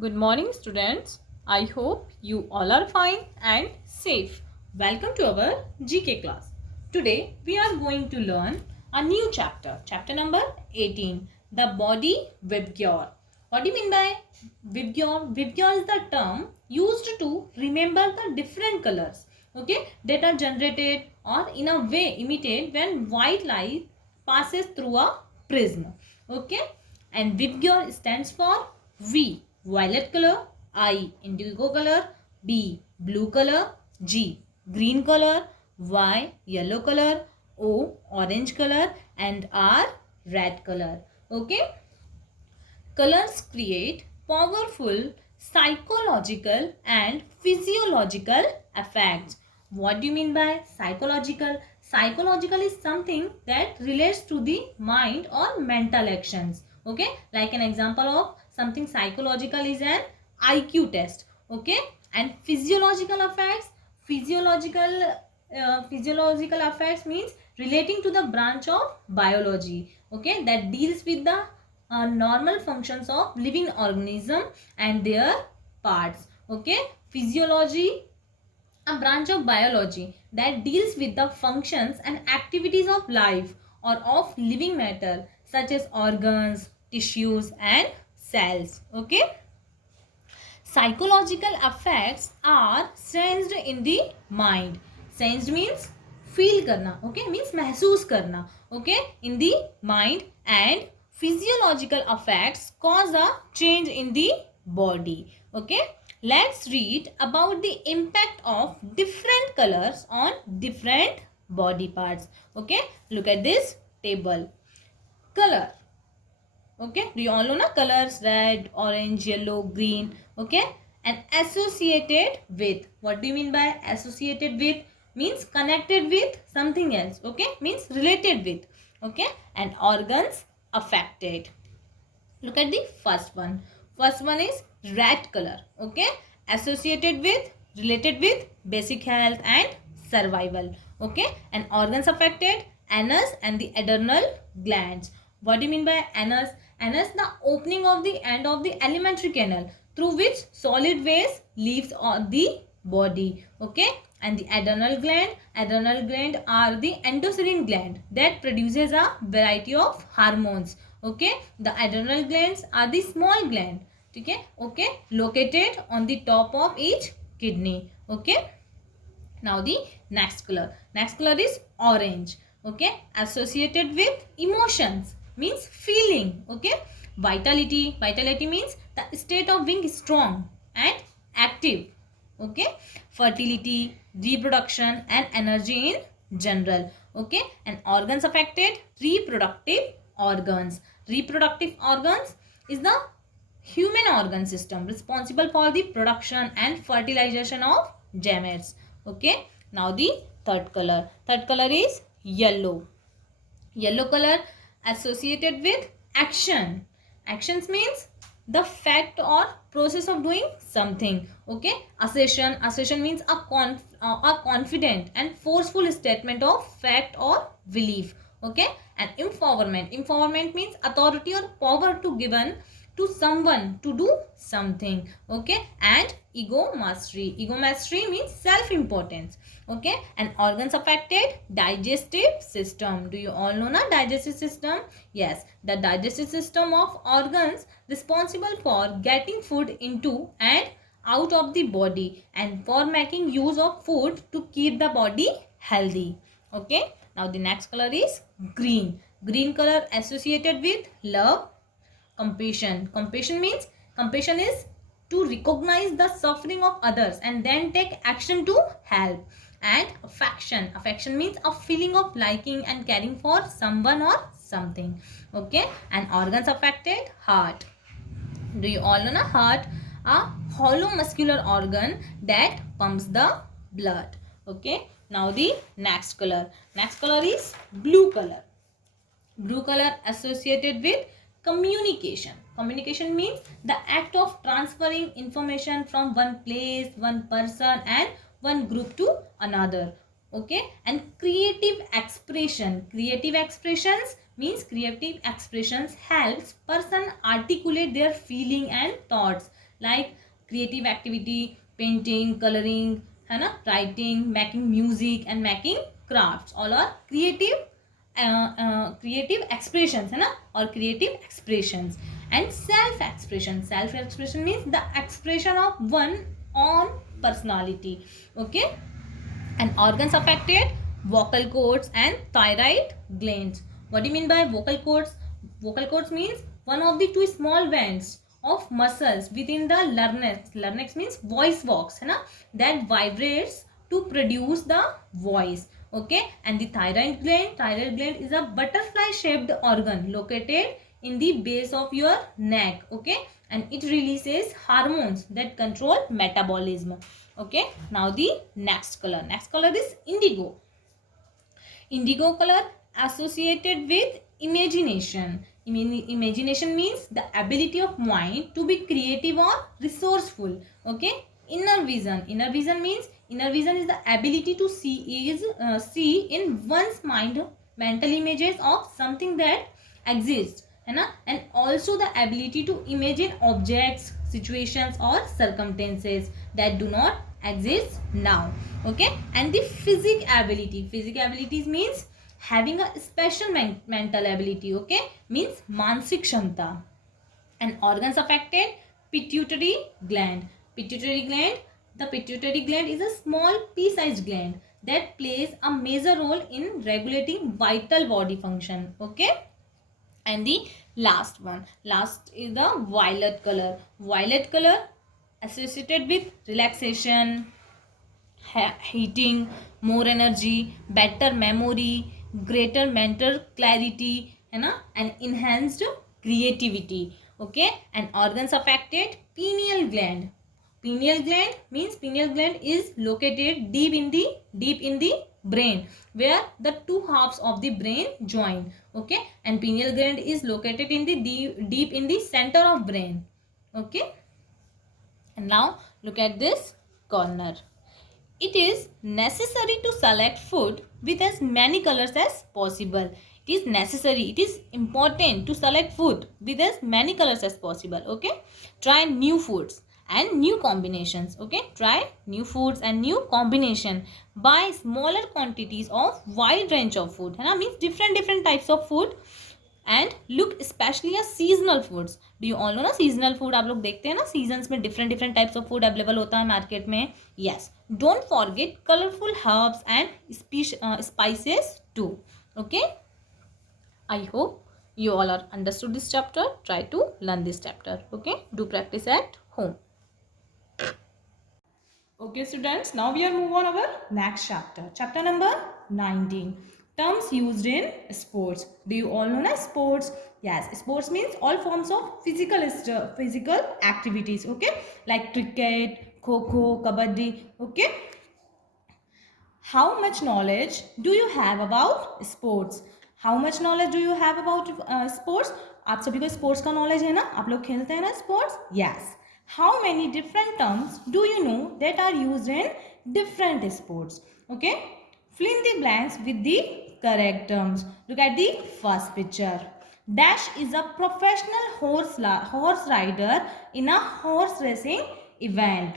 Good morning, students. I hope you all are fine and safe. Welcome to our GK class. Today we are going to learn a new chapter, chapter number 18, the body Vibgyor. What do you mean by Vibgyor? Vibgyor is the term used to remember the different colors, that are generated or in a way imitate when white light passes through a prism. And Vibgyor stands for V, violet color, I, indigo color, B, blue color, G, green color, Y, yellow color, O, orange color, and R, red color. Colors create powerful psychological and physiological effects. What do you mean by psychological? Psychological is something that relates to the mind or mental actions. Like an example of something psychological is an IQ test. And physiological effects, physiological effects means relating to the branch of biology, that deals with the normal functions of living organism and their parts. Physiology, a branch of biology that deals with the functions and activities of life or of living matter such as organs, tissues and cells. Psychological effects are sensed in the mind. Sensed means feel karna, means महसूस करना, in the mind. And physiological effects cause a change in the body. Let's read about the impact of different colors on different body parts. Look at this table. Color. Do you all know na colors? Red, orange, yellow, green. And associated with. What do you mean by associated with? Means connected with something else. Means related with. And organs affected. Look at the first one. First one is red color. Associated with, related with basic health and survival. And organs affected, anus and the adrenal glands. What do you mean by anus? Anus, the opening of the end of the alimentary canal through which solid waste leaves on the body. And the adrenal gland are the endocrine gland that produces a variety of hormones. The adrenal glands are the small gland, located on the top of each kidney. Now the next color is orange. Associated with emotions, means feeling. Vitality means the state of being strong and active. Fertility, reproduction and energy in general. And organs affected, reproductive organs is the human organ system responsible for the production and fertilization of gametes. Now the third color is yellow. Yellow color associated with action. Actions means the fact or process of doing something. Assertion means a confident and forceful statement of fact or belief. And empowerment means authority or power to given to someone to do something. And ego mastery means self importance. And organs affected, digestive system. Do you all know na digestive system? Yes, the digestive system of organs responsible for getting food into and out of the body and for making use of food to keep the body healthy. Now the next color is green color associated with love, compassion is to recognize the suffering of others and then take action to help. And affection means a feeling of liking and caring for someone or something. And organs affected, heart. Do you all know na heart? A hollow muscular organ that pumps the blood. Now the next color is blue color associated with communication means the act of transferring information from one place, one person and one group to another. And creative expressions means creative expressions helps person articulate their feeling and thoughts like creative activity, painting, colouring, है ना, writing, making music and making crafts, all are creative expressions, है ना, और creative expressions. And self expression means the expression of one on personality. Okay. And organs affected, vocal cords and thyroid glands. What do you mean by vocal cords? Vocal cords means one of the two small bands of muscles within the larynx. Larynx means voice box, है ना, that vibrates to produce the voice. Okay. And the thyroid gland is a butterfly shaped organ located in the base of your neck. Okay. And it releases hormones that control metabolism. Okay. Now the next color is indigo. Indigo color associated with imagination. Imagination means the ability of mind to be creative or resourceful. Okay. Inner vision means is the ability to see in one's mind mental images of something that exists, है ना, and also the ability to imagine objects, situations or circumstances that do not exist now. Okay. And the physic abilities means having a special mental ability. Okay. Means मानसिक क्षमता. And organs affected, pituitary gland. The pituitary gland is a small pea-sized gland that plays a major role in regulating vital body function. Okay. And the last is the violet color associated with relaxation, heating, more energy, better memory, greater mental clarity, है ना, and enhanced creativity. Okay. And organs affected, pineal gland means pineal gland is located deep in the brain, where the two halves of the brain join. Okay. And pineal gland is located in the deep in the center of brain. Okay. And now look at this corner. It is necessary to select food with as many colors as possible. It is important to select food with as many colors as possible. Okay. Try new foods and new combinations. Okay. Try new foods and new combination. Buy smaller quantities of wide range of food, है ना, means different types of food. And look specially seasonal foods. Do you all know ना, seasonal food आप लोग देखते हैं ना, seasons में different types of food available होता है मार्केट में. Yes. Don't forget colourful herbs and spices too. Okay. I hope you all are understood this chapter. Try to learn this chapter. Okay. Do practice at home. Okay students, now we are move on our next chapter number 19. Terms used in sports. Do you all know na sports? Yes, sports means all forms of physical activities. Okay, like cricket, kho-kho, kabaddi. Okay. How much knowledge do you have about sports? How much knowledge do you have about sports? आप सभी को sports का knowledge है ना, आप लोग खेलते हैं ना sports? Yes. How many different terms do you know that are used in different sports? Okay. Fill in the blanks with the correct terms. Look at the first picture. Dash is a professional horse rider in a horse racing event.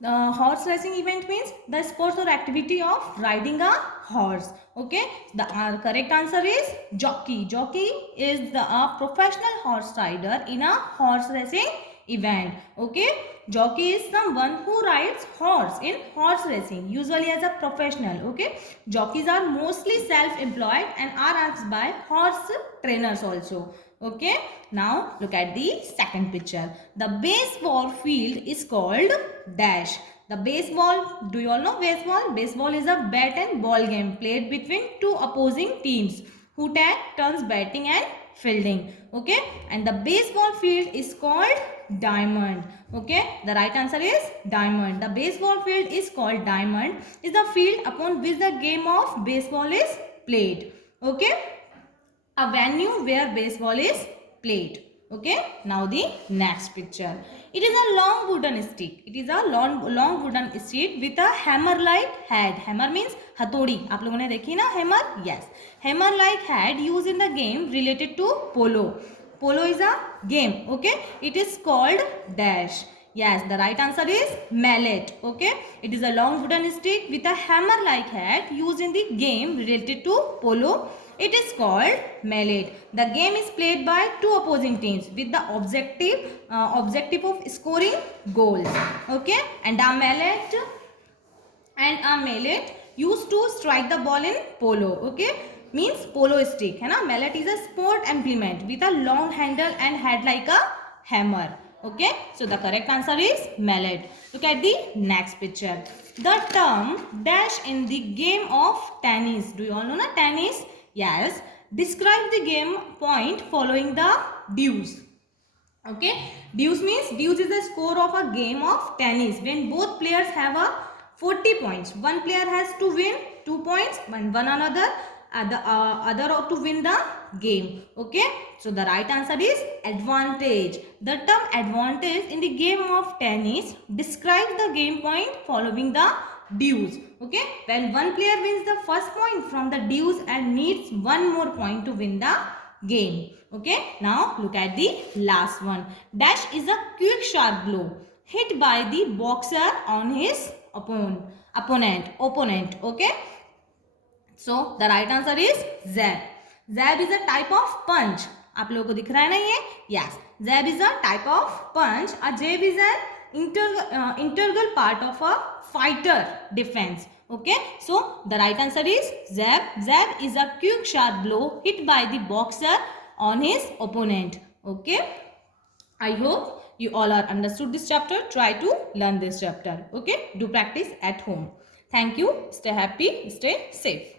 The horse racing event means the sport or activity of riding a horse. Okay. The correct answer is jockey. Jockey is a professional horse rider in a horse racing event. Okay. Jockey is someone who rides horse in horse racing, usually as a professional. Okay. Jockeys are mostly self-employed and are asked by horse trainers also. Okay. Now look at the second picture. The baseball field is called dash. The baseball, do you all know baseball? Baseball is a bat and ball game played between two opposing teams who take turns batting and fielding. Okay. And the baseball field is called diamond. Okay. The right answer is diamond. The baseball field is called diamond. Is the field upon which the game of baseball is played. Okay. A venue where baseball is played. Okay. Now the next picture. It is a long wooden stick. It is a long wooden stick with a hammer-like head. Hammer means हथौड़ी. आप लोगों ने देखी ना hammer? Yes. Hammer-like head used in the game related to polo. Polo is a game. Okay, it is called dash. Yes, the right answer is mallet. Okay, it is a long wooden stick with a hammer-like head used in the game related to polo. It is called mallet. The game is played by two opposing teams with the objective of scoring goals. Okay, and a mallet used to strike the ball in polo. Okay, means polo stick है ना. Mallet is a sport implement with a long handle and head like a hammer. Okay, so the correct answer is mallet. Look at the next picture. The term dash in the game of tennis. Do you all know na tennis? Yes. Describe the game point following the deuce. Okay, deuce is the score of a game of tennis when both players have a 40 points. One player has to win 2 points and one another other to win the game. Okay, so the right answer is advantage. The term advantage in the game of tennis describes the game point following the deuce. Okay, when one player wins the first point from the deuce and needs one more point to win the game. Okay, now look at the last one. Dash is a quick sharp blow hit by the boxer on his opponent. Okay, so the right answer is jab. Jab is a type of punch. आप लोगों को दिख रहा है ना ये? Yes, jab is a type of punch. A jab is an integral part of a fighter defense. Okay, so the right answer is jab. Jab is a quick sharp blow hit by the boxer on his opponent. Okay, I hope you all are understood this chapter. Try to learn this chapter. Okay, do practice at home. Thank you. Stay happy, stay safe.